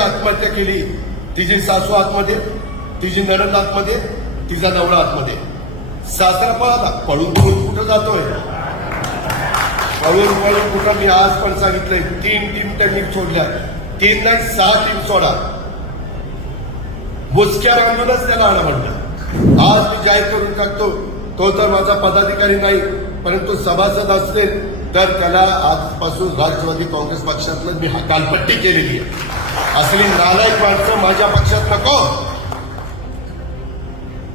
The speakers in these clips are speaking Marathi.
आत्महत्या केली. तिची सासू आतमध्ये तिची नरद आतमध्ये तिचा नवरा आतमध्ये. सासरा पळाला पळून पळून कुठं जातोय? पळून पळून कुठं मी आज पण सांगितलंय तीन टीम त्यांनी सोडल्या. तीन नाही सहा टीम सोडा. मुसक्या रांगूनच त्याला आणा म्हणलं आज मी जाहीर करून टाकतो तो तर माझा पदाधिकारी नाही. परंतु सभासद असतील तर त्याला आजपासून राष्ट्रवादी काँग्रेस पक्षातलं मी कालपट्टी केलेली आहे. असली नालायक माणसं माझ्या पक्षात नको.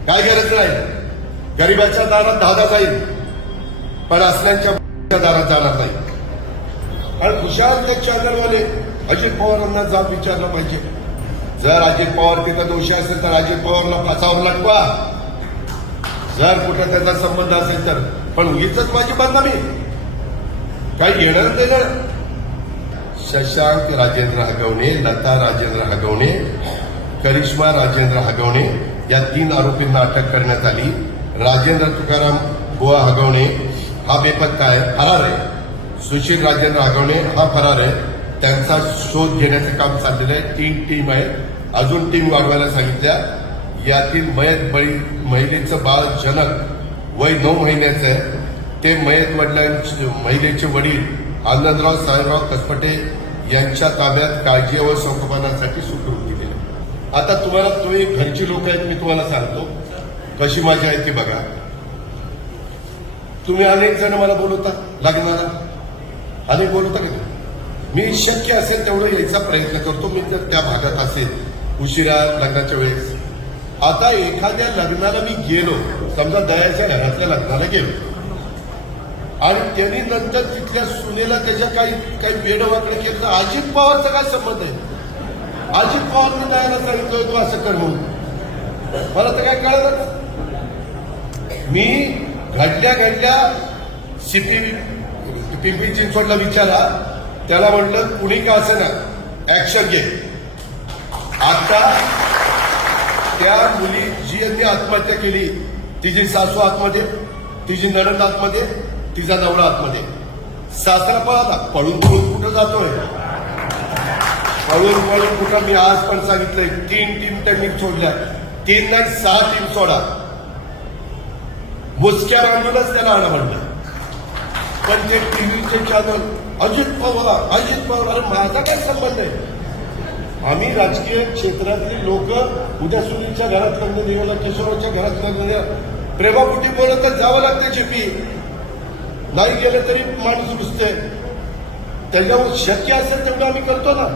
काय गरज नाही. गरीबाच्या दारात दादा जाईल पण असल्यांच्या दारात जाणार नाही. कारण हुशार अध्यक्ष चॅनलवाले अजित पवारांना जाब विचारलं पाहिजे. जर अजित पवार तिथं दोषी असेल तर अजित पवारला फासावर लटवा. जर कुठे त्याचा संबंध असेल तर. पण उगीच माझी बदनामी काही येणार देणार शशांक राजेंद्र हगवणे लता राजेंद्र हगवणे करिश्मा राजेंद्र हगवणे या तीन आरोपींना अटक करण्यात आली. राजेंद्र तुकाराम बुवा हगवणे हा बेपत्ता आहे फरार आहे. सुशील राजेंद्र हगवणे हा फरार आहे. त्यांचा शोध घेण्याचं काम चाललेलं आहे. तीन टीम आहे. अजून टीम वाढवायला सांगितल्या. यातील मयत बळी महिलेचं बाळ जनक वय नऊ महिन्याचं आहे. ते मयत वडिलांचे महिलेचे वडील आनंदराव साहेबराव कसपटे यांच्या ताब्यात काळजी व संगोपनासाठी सुखरूप दिले आता तुम्हाला तुम्ही घरची लोक आहेत मी तुम्हाला सांगतो. कशी मजा आहे ती बघा. तुम्ही अनेक जण मला बोलवता लग्नाला अनेक बोलवता का मी शक्य असेल तेवढं यायचा प्रयत्न करतो. मी जर त्या भागात असेल उशिरा लग्नाच्या वेळेस. आता एखाद्या लग्नाला मी गेलो. समजा दयाच्या घरातल्या लग्नाला गेलो. आणि त्यांनी नंतर तिथल्या सुनेला त्याच्या काही काही वेडवाकडे केलं तर अजित पवारचा काय संबंध आहे? अजित पवारने दयाला सांगितलं तू असं कर म्हणून? मला तर काय कळलं मी घडल्या घडल्या सीपी पिंपरी चिंचवडला विचारा त्याला म्हटलं कुणी का असं ना ऍक्शन घे. आता त्या मुली जी यांनी आत्महत्या केली. तिची सासू आतमध्ये तिची नणंद आतमध्ये तिचा नवरा आतमध्ये. सासरा पळाला पळून पळून कुठं जातोय? पळून पळून कुठं मी आज पण सांगितलंय तीन टीम त्यांनी सोडल्या. तीन नाही सहा टीम सोडा. मुसक्या बांधूनच त्याला आणा म्हणलं पण ते टीव्हीचे चॅनल अजित पवार अजित पवार माझा काय संबंध आहे? आम्ही राजकीय क्षेत्रातली लोक उद्या सुनीलच्या घरात लग्न निघालं किशोराच्या घरात लग्न निघालं प्रेमापोटी बोलत तर जावं लागते चिपी. नाही गेलं तरी माणूस घुसते त्याच्यावर शक्य असेल तेवढं आम्ही करतो ना.